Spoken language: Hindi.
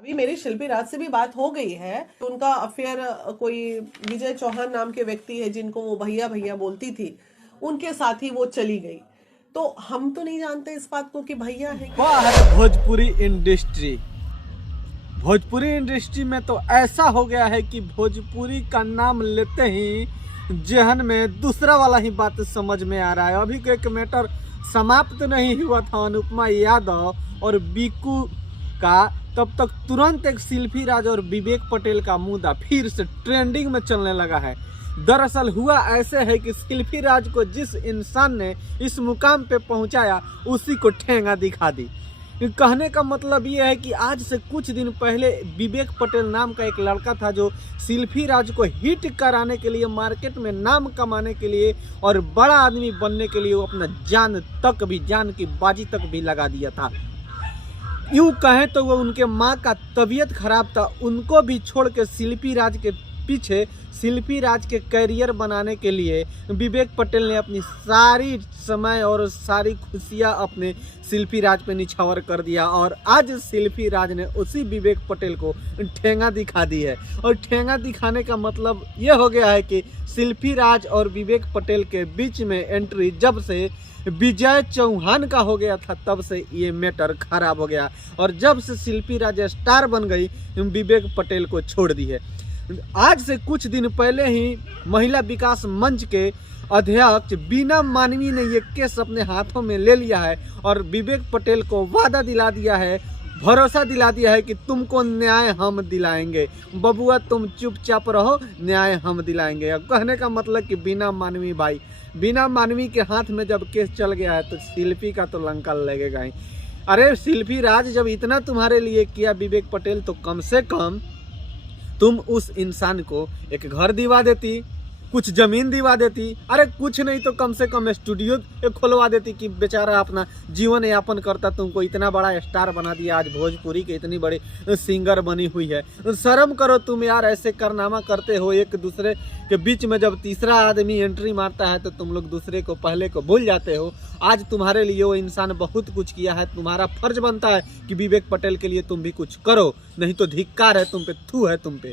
अभी मेरी शिल्पी राज से भी बात हो गई है। उनका अफेयर कोई विजय चौहान नाम के व्यक्ति है जिनको वो भैया भैया बोलती थी, उनके साथ ही वो चली गई। तो हम तो नहीं जानते इस बात को कि भैया है। भोजपुरी इंडस्ट्री, भोजपुरी इंडस्ट्री में तो ऐसा हो गया है कि भोजपुरी का नाम लेते ही जहन में दूसरा वाला ही बात समझ में आ रहा है। अभी एक मैटर समाप्त नहीं हुआ था अनुपमा यादव और बीकू का, तब तक तुरंत एक शिल्पी राज और विवेक पटेल का मुद्दा फिर से ट्रेंडिंग में चलने लगा है। दरअसल हुआ ऐसे है कि शिल्पी राज को जिस इंसान ने इस मुकाम पे पहुंचाया उसी को ठेंगा दिखा दी। कहने का मतलब ये है कि आज से कुछ दिन पहले विवेक पटेल नाम का एक लड़का था जो शिल्पी राज को हिट कराने के लिए, मार्केट में नाम कमाने के लिए और बड़ा आदमी बनने के लिए वो अपना जान की बाजी तक भी लगा दिया था। यूँ कहें तो वो उनके माँ का तबीयत खराब था, उनको भी छोड़ के शिल्पी राज के पीछे, शिल्पी राज के करियर बनाने के लिए विवेक पटेल ने अपनी सारी समय और सारी खुशियाँ अपने शिल्पी राज पे निछावर कर दिया। और आज शिल्पी राज ने उसी विवेक पटेल को ठेंगा दिखा दी है। और ठेंगा दिखाने का मतलब ये हो गया है कि शिल्पी राज और विवेक पटेल के बीच में एंट्री जब से विजय चौहान का हो गया था तब से ये मैटर खराब हो गया। और जब से शिल्पी राज स्टार बन गई विवेक पटेल को छोड़ दी है। आज से कुछ दिन पहले ही महिला विकास मंच के अध्यक्ष बीना मानवी ने ये केस अपने हाथों में ले लिया है और विवेक पटेल को वादा दिला दिया है, भरोसा दिला दिया है कि तुमको न्याय हम दिलाएंगे, बबुआ तुम चुपचाप रहो, न्याय हम दिलाएंगे। अब कहने का मतलब कि बीना मानवी भाई, बीना मानवी के हाथ में जब केस चल गया है तो शिल्पी का तो लंका लगेगा ही। अरे शिल्पी राज जब इतना तुम्हारे लिए किया विवेक पटेल, तो कम से कम तुम उस इंसान को एक घर दिवा देती, कुछ जमीन दिवा देती, अरे कुछ नहीं तो कम से कम स्टूडियो खोलवा देती कि बेचारा अपना जीवन यापन करता। तुमको इतना बड़ा स्टार बना दिया, आज भोजपुरी के इतनी बड़ी सिंगर बनी हुई है। शर्म करो तुम यार, ऐसे कारनामा करते हो एक दूसरे के बीच में। जब तीसरा आदमी एंट्री मारता है तो तुम लोग दूसरे को, पहले को भूल जाते हो। आज तुम्हारे लिए वो इंसान बहुत कुछ किया है, तुम्हारा फर्ज बनता है कि विवेक पटेल के लिए तुम भी कुछ करो, नहीं तो धिक्कार है तुम पे, थू है तुम पे।